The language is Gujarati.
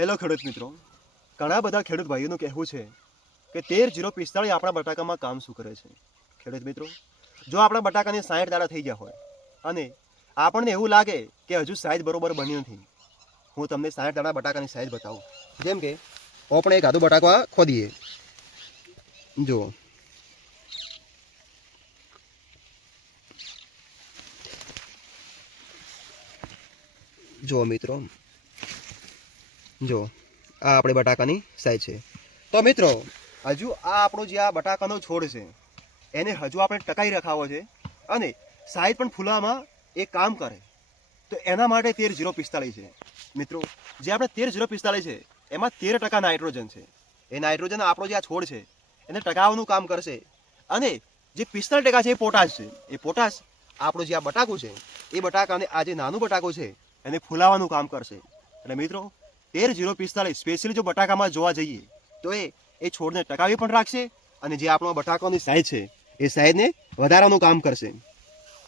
હેલો ખેડૂત મિત્રો, ઘણા બધા ખેડૂત ભાઈઓનું કહેવું છે કે 13-045 આપણા બટાકામાં કામ શું કરે છે. ખેડૂત મિત્રો, જો આપણા બટાકાની 60 દાડા થઈ ગયા હોય અને આપણને એવું લાગે કે હજુ સાઈઝ બરોબર બની નથી, હું તમને 60 દાડા બટાકાની સાઈઝ બતાવું. જેમ કે આપણે એક આદુ બટાકા ખોદીએ, જો મિત્રો, જો આ આપણે બટાકાની સાઈઝ છે. તો મિત્રો, હજુ આ આપણો જે આ બટાકાનો છોડ છે એને હજુ આપણે ટકાઈ રખાવો છે અને સાઈઝ પણ ફૂલાવામાં એ કામ કરે. તો એના માટે 13-045 છે. મિત્રો, જે આપણે 13-045 છે એમાં 13% નાઇટ્રોજન છે. એ નાઇટ્રોજન આપણો જે આ છોડ છે એને ટકાવવાનું કામ કરશે. અને જે 45% છે એ પોટાશ છે. એ પોટાશ આપણો જે આ બટાકું છે એ બટાકાને આ જે નાનું બટાકું છે એને ફૂલાવાનું કામ કરશે. એટલે મિત્રો, 13-045 સ્પેશિયલી જો બટાકામાં જોવા જઈએ તો એ છોડને ટકાવી પણ રાખશે અને જે આપણો બટાકાની સાઈઝ છે એ સાઈઝને વધારવાનું કામ કરશે.